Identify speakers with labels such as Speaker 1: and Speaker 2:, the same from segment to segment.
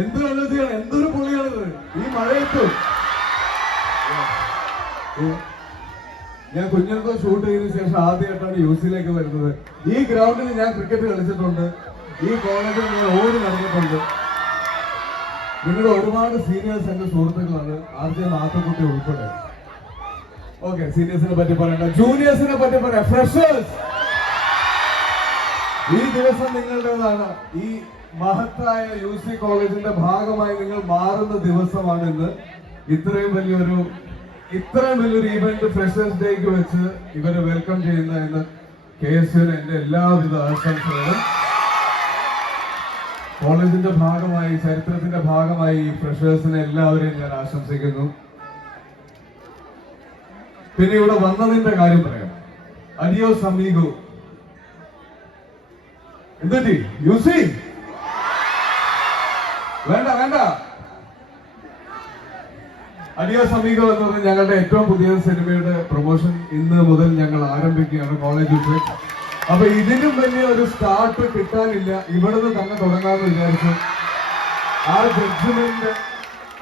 Speaker 1: എന്ത് വെള്ളത്തിയാണ് എന്തൊരു പുള്ളിയാണിത് ഈ മഴയത്ത്. ഞാൻ കുഞ്ഞുങ്ങൾക്ക് ഷൂട്ട് ചെയ്തതിനു ശേഷം ആദ്യമായിട്ടാണ് യു സിയിലേക്ക് വരുന്നത്. ഈ ഗ്രൗണ്ടിൽ ഞാൻ ക്രിക്കറ്റ് കളിച്ചിട്ടുണ്ട്. ഈ കോളേജിൽ ഞാൻ ഓടി നടന്നിട്ടുണ്ട്. നിങ്ങളുടെ ഒരുപാട് സീനിയേഴ്സ് എന്റെ സുഹൃത്തുക്കളാണ്. ആർ ജെ മാത്തക്കുട്ടി ഉൾപ്പെടെ. ഓക്കെ സീനിയേഴ്സിനെ പറ്റി പറയണ്ട. ജൂനിയേഴ്സിനെ പറ്റി പറയാം. ഫ്രഷേഴ്സ് ഈ ദിവസം നിങ്ങളുടേതാണ്. ഈ മഹത്തായ യു സി കോളേജിന്റെ ഭാഗമായി നിങ്ങൾ മാറുന്ന ദിവസമാണ് ഇന്ന്. ഇത്രയും വലിയൊരു ഇത്രയും വലിയൊരു ഇവന്റ് ഫ്രഷേഴ്സ് ഡേക്ക് വെച്ച് ഇവരെ വെൽക്കം ചെയ്യുന്ന എന്ന് കെ എസ് യുവിന് എന്റെ എല്ലാവിധ ആശംസകളും. കോളേജിന്റെ ഭാഗമായി ചരിത്രത്തിന്റെ ഭാഗമായി ഈ ഫ്രഷേഴ്സിനെ എല്ലാവരെയും ഞാൻ ആശംസിക്കുന്നു. പിന്നെ ഇവിടെ വന്നതിന്റെ കാര്യം പറയാം. അഡിയോ സമീഗോ എന്തുറ്റി യൂസി വേണ്ട വേണ്ട. അടിയ സമീഗോ എന്ന് പറഞ്ഞ ഞങ്ങളുടെ ഏറ്റവും പുതിയ സിനിമയുടെ പ്രൊമോഷൻ ഇന്ന് മുതൽ ഞങ്ങൾ ആരംഭിക്കുകയാണ് കോളേജ് വെച്ച് അപ്പൊ ഇതിനും വലിയ ഒരു സ്റ്റാർട്ട് കിട്ടാനില്ല. ഇവിടുന്ന് തന്നെ തുടങ്ങാമെന്ന് വിചാരിച്ചു. ആ ജഡ്ജ്മെന്റ്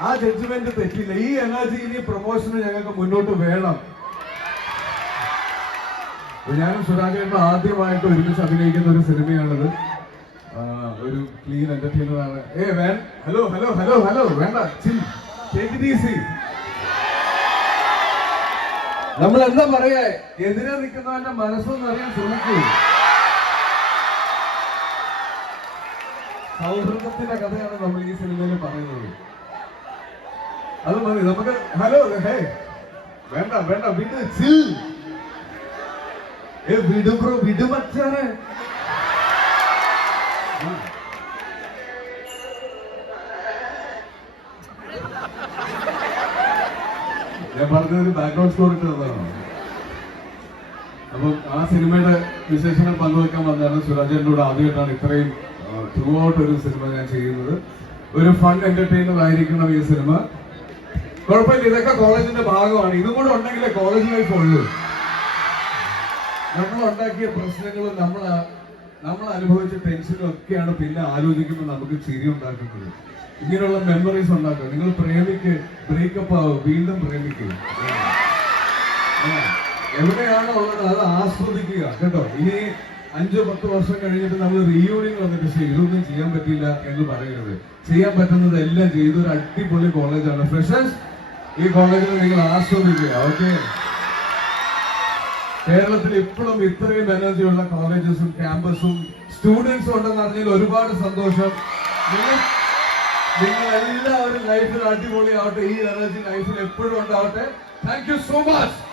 Speaker 1: ആ ജഡ്ജ്മെന്റ് തെറ്റില്ല. ഈ എനർജി ഇനി പ്രൊമോഷന് ഞങ്ങൾക്ക് മുന്നോട്ട് വേണം. ഞാനും സുരാജേട്ടൻ ആദ്യമായിട്ട് ഒരുമിച്ച് അഭിനയിക്കുന്ന ഒരു സിനിമയാണിത്. ഒരു ക്ലീൻ എന്റർടൈനറാണ് ഏ വേൻ ഹലോ ഹലോ ഹലോ ഹലോ വേണ്ട ടേക്ക് ഇറ്റ് ഈസി നമ്മൾ എന്താ പറയാ? എതിരെ നിൽക്കുന്നവന്റെ മനസ്സൊന്നും അറിയാൻ ശ്രമിക്കൂ. സൗഹൃദത്തിന്റെ കഥയാണ് നമ്മൾ ഈ സിനിമയിൽ പറയുന്നത്. അത് മതി നമുക്ക് ഹലോ ഹേ വേണ്ട വേണ്ട വീട്ടിൽ വിടു ബ്രോ വിടും മച്ചാനെ. ഞാൻ പറഞ്ഞൊരു ബാക്ക്ഗ്രൗണ്ട് സ്കോർ ഇട്ട് തന്നതാണ്. അപ്പം ആ സിനിമയുടെ വിശേഷങ്ങൾ പങ്കുവെക്കാൻ വന്നതാണ് സുരാജേന്റെ കൂടെ ആദ്യമായിട്ടാണ് ഇത്രയും ത്രൂ ഔട്ട് ഒരു സിനിമ ഞാൻ ചെയ്യുന്നത്. ഒരു ഫൺ എന്റർടൈനർ ആയിരിക്കണം ഈ സിനിമ. കുഴപ്പമില്ല ഇതൊക്കെ കോളേജിന്റെ ഭാഗമാണ്. ഇതും കൂടെ ഉണ്ടെങ്കിലേ കോളേജ് ലൈഫ് ഉള്ളൂ. നമ്മൾ ഉണ്ടാക്കിയ പ്രശ്നങ്ങളും നമ്മൾ നമ്മൾ അനുഭവിച്ച ടെൻഷനും ഒക്കെയാണ് പിന്നെ ആലോചിക്കുമ്പോൾ നമുക്ക് ചിരി ഉണ്ടാക്കുന്നത്. ഇങ്ങനെയുള്ള മെമ്മറീസ് ഉണ്ടാക്കുക. നിങ്ങൾ പ്രേമിക്ക് ബ്രേക്കപ്പ് ആവും വീണ്ടും പ്രേമിക്കുക എവിടെയാണ് ഉള്ളത് അത് ആസ്വദിക്കുക കേട്ടോ. ഇനി അഞ്ചോ പത്ത് വർഷം കഴിഞ്ഞിട്ട് നമ്മൾ റീയൂണിയൻ വന്നിട്ട് പക്ഷേ ഇതൊന്നും ചെയ്യാൻ പറ്റില്ല എന്ന് പറയരുത്. ചെയ്യാൻ പറ്റുന്നത് എല്ലാം ചെയ്തൊരു അടിപൊളി കോളേജാണ് ഫ്രഷേഴ്സ് ഈ കോളേജിൽ നിങ്ങൾ ആസ്വദിക്കുക ഓക്കെ കേരളത്തിൽ ഇപ്പോഴും ഇത്രയും എനർജിയുള്ള കോളേജസും ക്യാമ്പസും സ്റ്റുഡൻസും ഉണ്ടെന്ന് അറിഞ്ഞതിൽ ഒരുപാട് സന്തോഷം. നിങ്ങൾ എല്ലാവരും ലൈഫിൽ അടിപൊളിയാവട്ടെ. ഈ എനർജി ലൈഫിൽ എപ്പോഴും ഉണ്ടാവട്ടെ. Thank you so much